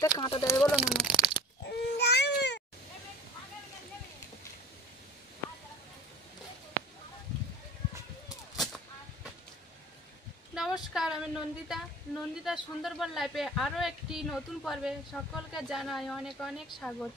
হাতে কাঁটা দেবে বলো না। নমস্কার, আমি নন্দিতা সুন্দরবন লাইফে আরও একটি নতুন পর্বে সকলকে জানাই অনেক অনেক স্বাগত।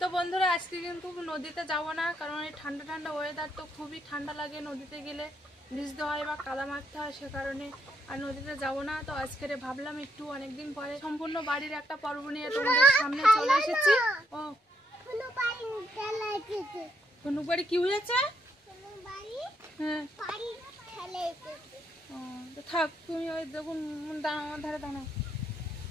তো বন্ধুরা, আজকে কিন্তু নদীতে যাব না, কারণ এই ঠান্ডা ঠান্ডা ওয়েদার, তো খুবই ঠান্ডা লাগে নদীতে গেলে, ভিজতে হয় বা কাদা মারতে হয়, সে কারণে আর নদীতে যাব না। তো আজকে ভাবলাম একটু অনেকদিন পরে সম্পূর্ণ বাড়ির একটা পর্ব নিয়ে তোমাদের সামনে চলে এসেছি। ও কোন বাড়ি কি হয়েছে? হ্যাঁ থাক, তুমি ওই দেখুন আমার ধারে দাঁড়াও।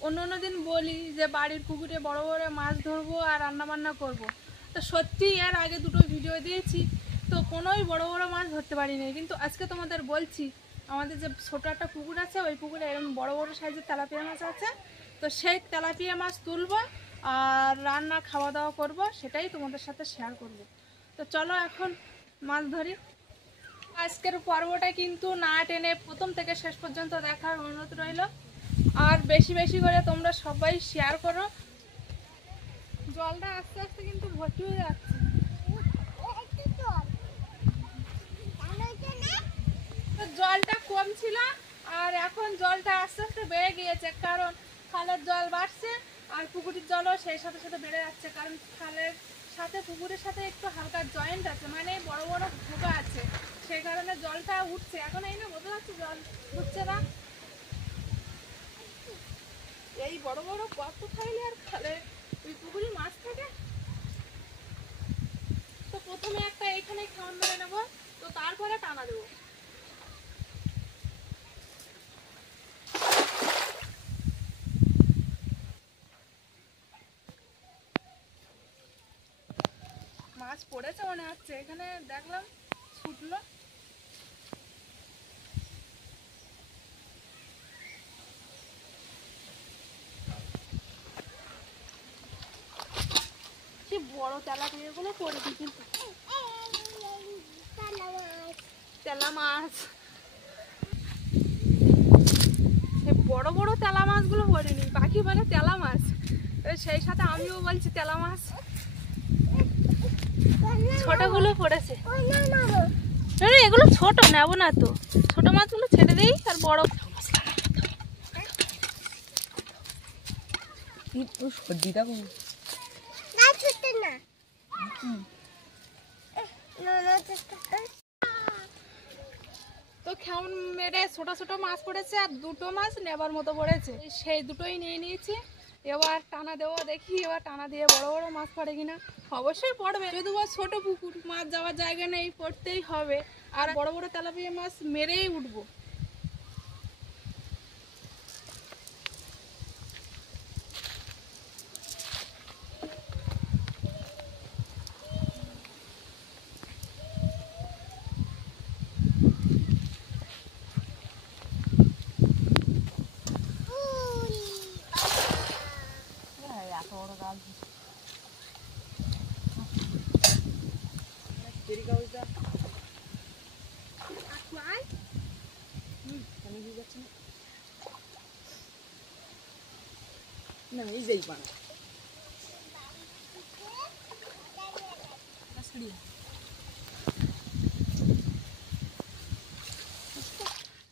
অন্য দিন বলি যে বাড়ির পুকুরে বড় বড় মাছ ধরবো আর রান্না বান্না করবো, তো সত্যি এর আগে দুটো ভিডিও দিয়েছি, তো কোনোই বড় বড় মাছ ধরতে পারিনি। কিন্তু আজকে তোমাদের বলছি, আমাদের যে ছোটো একটা পুকুর আছে, ওই পুকুরে এরকম বড় বড় সাইজের তেলাপিয়া মাছ আছে, তো সেই তেলাপিয়া মাছ তুলবো আর রান্না খাওয়া দাওয়া করব, সেটাই তোমাদের সাথে শেয়ার করব। তো চলো এখন মাছ ধরি। আজকের পর্বটা কিন্তু না টেনে প্রথম থেকে শেষ পর্যন্ত দেখার অনুরোধ রইল, আর বেশি বেশি করে তোমরা সবাই শেয়ার করো। জলটা আস্তে আস্তে কিন্তু ভর্তি হয়ে যাচ্ছে, তো জলটা কম ছিল আর এখন জলটা আস্তে আস্তে বেড়ে গিয়েছে, কারণ খালের জল বাড়ছে আর পুকুরের জলও সেই সাথে সাথে বেড়ে যাচ্ছে, কারণ খালের সাথে পুকুরের সাথে একটু হালকা জয়েন্ট আছে, মানে বড় বড় ভোগা আছে, সেই কারণে জলটা উঠছে। এখন এই না বোঝা যাচ্ছে জল উঠছে না, এই বড় বড় গর্ত থাকলে আর খালে ওই পুকুরে মাছ থাকে। তো প্রথমে একটা এখানে খাওয়ান ধরে নেবো, তো তারপরে টানা দেবো। মাছ পড়েছে মনে হচ্ছে, এখানে দেখলাম ছুটলো। কি বড় তেলাপিয়া গুলো পড়েছে, কিন্তু তেলা মাছ, বড় বড় তেলা মাছগুলো পড়েনি, পাখি বলে তেলা মাছ, সেই সাথে আমিও বলছি তেলা মাছ। ছোটগুলো পড়েছে, এগুলো ছোট নেবো না, তো ছোট মাছগুলো ছেড়ে দেই আর বড় তো খেউন মেরে ছোট ছোট মাছ পড়েছে আর দুটো মাছ নেবার মতো পড়েছে, সেই দুটোই নিয়ে নিয়েছি। এবার টানা দেবো, দেখি এবার টানা দিয়ে বড় বড় মাছ পড়ে কিনা। অবশ্যই পড়বে, যদি ছোট পুকুর, মাছ যাওয়ার জায়গা নেই, পড়তেই হবে, আর বড় বড় তেলাপিয়া মাছ মেরেই উঠবো।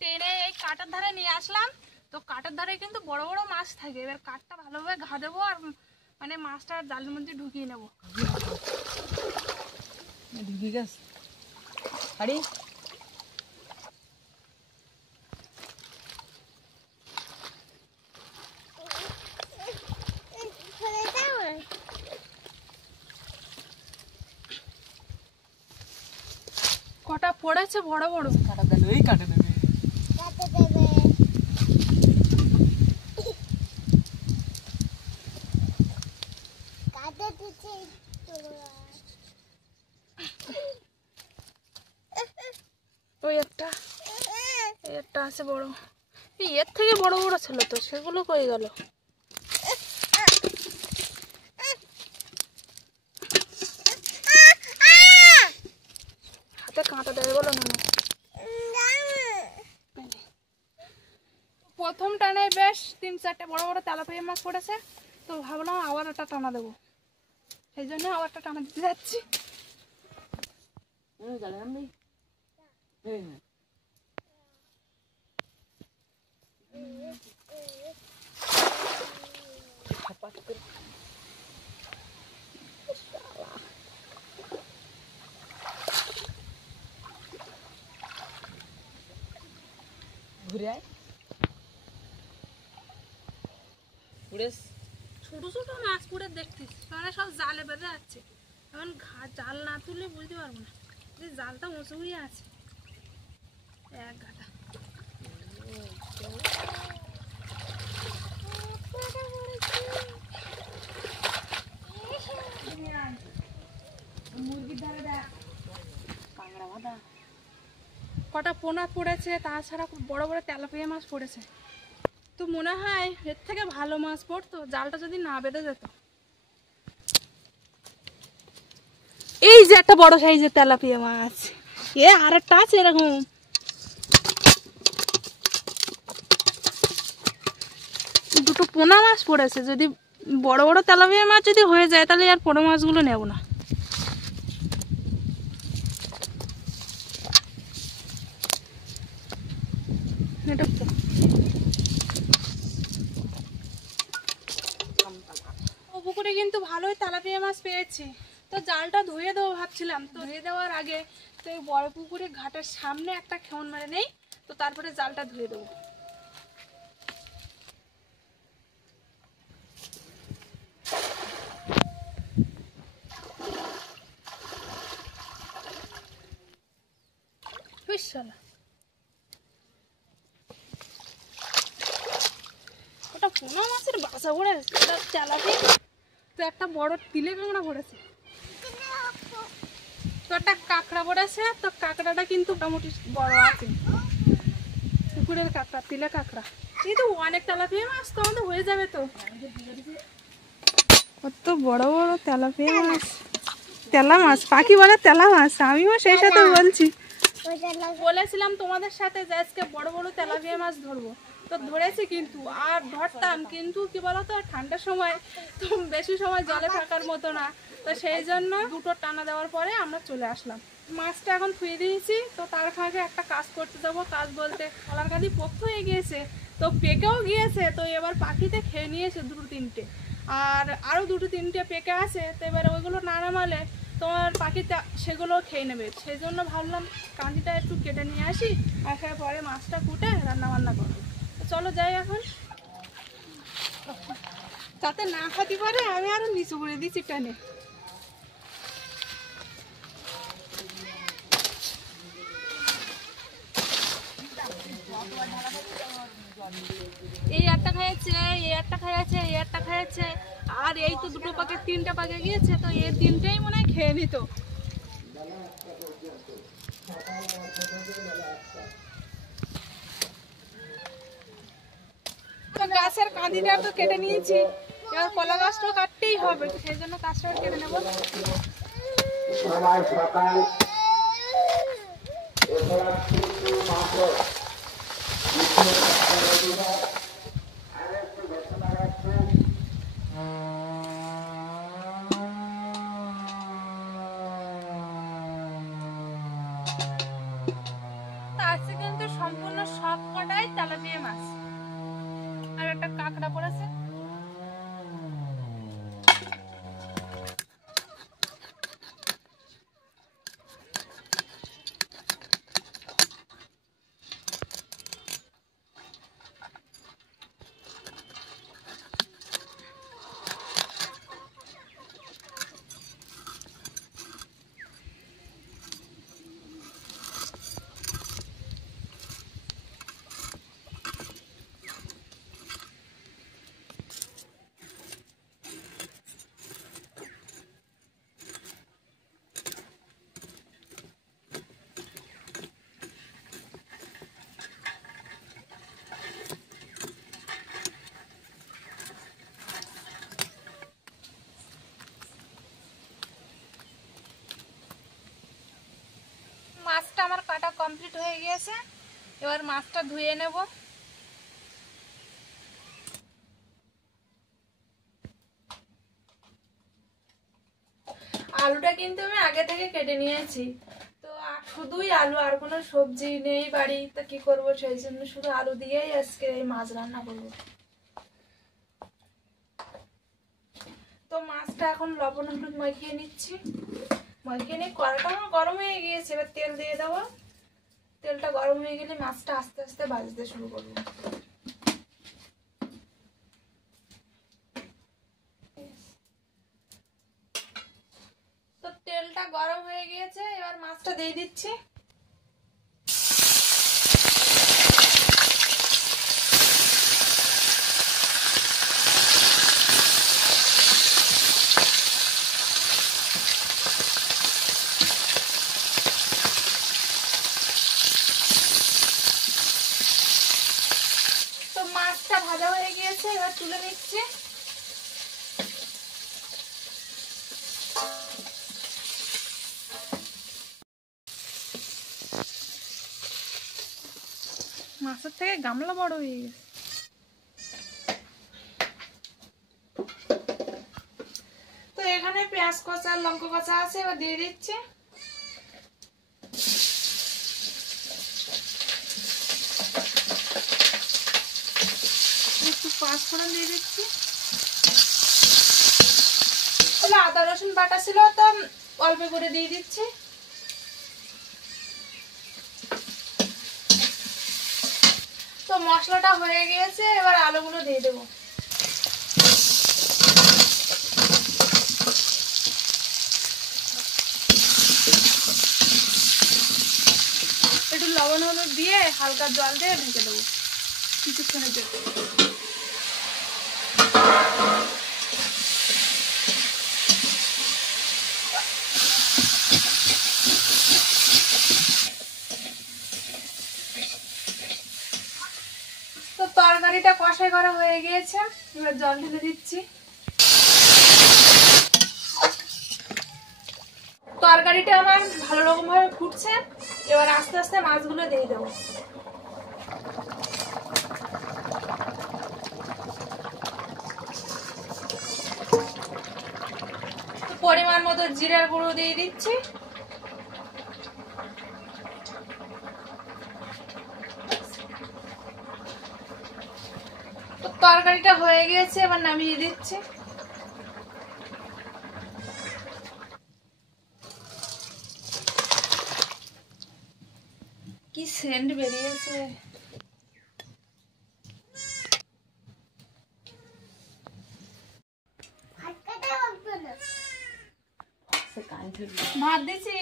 টেনে এই কাটার ধারে নিয়ে আসলাম, তো কাটার ধারে কিন্তু বড় বড় মাছ থাকে। এবার কাঠটা ভালোভাবে ঘা দেবো আর মানে মাছটা জালের মধ্যে ঢুকিয়ে নেবো। কটা পড়েছে বড় বড়, কাটা দেবে, এই কাটা দেবে, কাটা দেবে। কাটা দিতে ওই একটা আছে বড়, এর থেকে বড় বড় ছিল, তো সেগুলো কই গেল? হাতে কাঁটা দেবে বলো না। প্রথম টানে বেশ 3-4টে বড় বড় তেলাপিয়া মাছ পড়েছে, তো তো ভাবলাম আবার একটা টানা দেবো, সেই জন্য আবার একটা টানা দিতে যাচ্ছি। ঘুরে আয় ছোট ছোট মাছ পুড়ে দেখতিস, মানে সব জালে বেঁধে যাচ্ছে। এখন জাল না তুললে বুঝতে পারবো না যে জালটা উঁচুই আছে। এক গাদা মুরগির ধারে দেখ কাঁকড়া বাঁধা, কটা পোনা পড়েছে, তাছাড়া খুব বড় বড় তেলাপিয়া মাছ পড়েছে। তো মনে হয় এর থেকে ভালো মাছ পড়তো জালটা যদি না বেঁধে যেত। এই যে একটা বড় সাইজের তেলাপিয়া মাছ, আর একটা আছে এরকম। দুটো পোনা মাছ পড়েছে, যদি বড় বড় তেলাপিয়া মাছ যদি হয়ে যায় তাহলে আর পোনা মাছগুলো নেব না। পুকুরে কিন্তু ভালোই তেলাপিয়া মাছ পেয়েছি। তো জালটা ধুয়ে দেবো ভাবছিলাম, তো ধুয়ে দেওয়ার আগে তো এই বড় পুকুরে ঘাটের সামনে একটা খেউন মেরে নেই, তো তারপরে জালটা ধুয়ে দেবো। ওটা পোনা মাছের বাসা পড়েছে, ওটা তেলাপিয়া। তো একটা বড় তিলে কাঁকড়া পড়েছে, তো একটা কাঁকড়া পড়েছে। তো কাঁকড়াটা কিন্তু মোটামুটি বড় আছে, পুকুরের কাঁকড়া, তিলে কাঁকড়া। কিন্তু অনেক তেলাপিয়া মাছ তো আমাদের হয়ে যাবে। তো কত বড় বড় তেলাপিয়া মাছ, তেলা মাছ, পাখি বলে তেলা মাছ, আমিও সেই সাথে বলছি। বলেছিলাম তোমাদের সাথে যে আজকে বড় বড় তেলাপিয়া মাছ ধরবো, তো ধরেছি কিন্তু আর ধরতাম, কিন্তু কি বলতো ঠান্ডার সময় তো বেশি সময় জলে থাকার মতো না, তো সেই জন্য দুটো টানা দেওয়ার পরে আমরা চলে আসলাম। মাছটা এখন ধুয়ে দিয়েছি, তো তার ফাঁকে একটা কাজ করতে যাবো। কাজ বলতে কলার গাদি পোক্ত হয়ে গিয়েছে, তো পেকেও গিয়েছে, তো এবার পাখিতে খেয়ে নিয়েছে দুটো তিনটে, আর আরও দুটো তিনটে পেকে আছে। তো এবার ওইগুলো না নামালে তোমার পাখিটা সেগুলো খেয়ে নেবে, সেই জন্য ভাবলাম কাঁদিটা একটু কেটে নিয়ে আসি, আসার পরে মাছটা কুটে রান্না বান্না করবো। তো চলো যাই এখন, তাতে না খাতে পারে আমি আরো নিচু করে দিচ্ছি টেনে। এই একটা খাইছে, এই একটা খাইছে, এই একটা খাইছে, আর এই তো দুটো পাকে তিনটা পাকে গিয়েছে, তো এই তিনটেই মনে হয় খেয়ে নিত। তো গাছের কাঁদিটা তো কেটে নিয়েছি, এবার কলা গাছটাও কাটতেই হবে, সেই জন্য গাছটাও কেটে নেবো। আজকে কিন্তু সম্পূর্ণ সব কটাই তেলাপিয়া মাছ, আর একটা কাঁকড়া পড়েছে। মাছটা আমার কাটা কমপ্লিট হয়ে গিয়েছে, এবার মাছটা ধুয়ে নেব। আলুটা কিন্তু আমি আগে থেকে কেটে নিয়েছি। তো শুধুই আলু, আর কোনো সবজি নেই বাড়ি, তো কি করব, সেই জন্য শুধু আলু দিয়েই আজকে এই মাছ রান্না করব। তো মাছটা এখন লবণ হলুদ মাখিয়ে নিচ্ছি। মাখিয়ে নিয়ে কড়াটা আমার গরম হয়ে গিয়েছে, এবার তেল দিয়ে দেবো। তেলটা গরম হয়ে গেলে মাছটা আস্তে আস্তে ভাজতে শুরু করবো। তো তেলটা গরম হয়ে গিয়েছে, এবার মাছটা দিয়ে দিচ্ছি। তো মাছটা ভাজা হয়ে গিয়েছে, এবার তুলে নিচ্ছি। মাছের থেকে গামলা বড় হয়ে গেছে। তো এখানে পেঁয়াজ কচা আর লঙ্কা কচা আছে, এবার দিয়ে দিচ্ছি। একটু পাঁচফোড়ন দিয়ে দিচ্ছি। আদা রসুন বাটা ছিল, তো অল্প করে দিয়ে দিচ্ছি। তো মশলাটা হয়ে গিয়েছে, এবার আলুগুলো দিয়ে দেবো। একটু লবণ হলুদ দিয়ে হালকা জল দিয়ে ঢেকে দেবো কিছুক্ষণের জন্য। তো তরকারিটা কষাই করা হয়ে গিয়েছে, এবার জল ঢেলে দিচ্ছি। তরকারিটা আমার ভালো রকম ভাবে ফুটছে, এবার আস্তে আস্তে মাছগুলো দিয়ে দেবো। পরিমাণ মতো জিরার গুঁড়ো দিয়ে দিচ্ছি। তো তরকারিটা হয়ে গিয়েছে, এবার নামিয়ে দিচ্ছি। কি সেন্ট বেরিয়েছে! ভাত দিছি।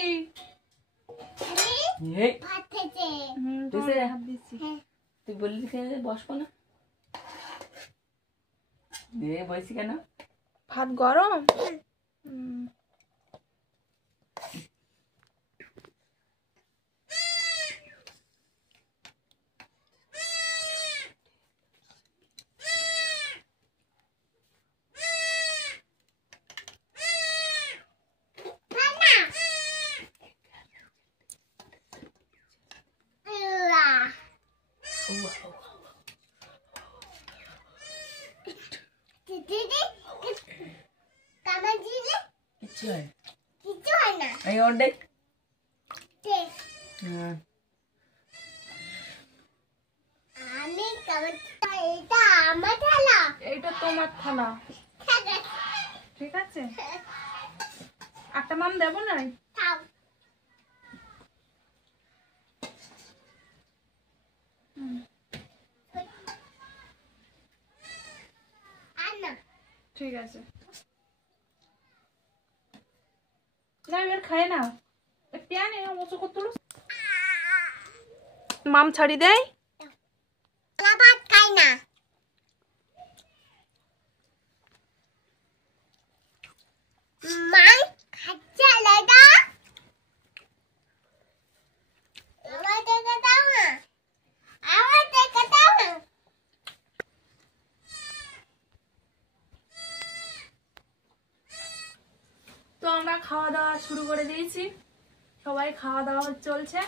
তুই বললি বসবো না, বসি কেন? ভাত গরম। এইটা তোমার থালা, ঠিক আছে? একটা মাম দেবো না? ঠিক আছে, এবার খায় না। মাম ছাড়ি দেয়। খাই না। তো আমরা খাওয়া দাওয়া শুরু করে দিয়েছি, সবাই খাওয়া দাওয়া চলছে।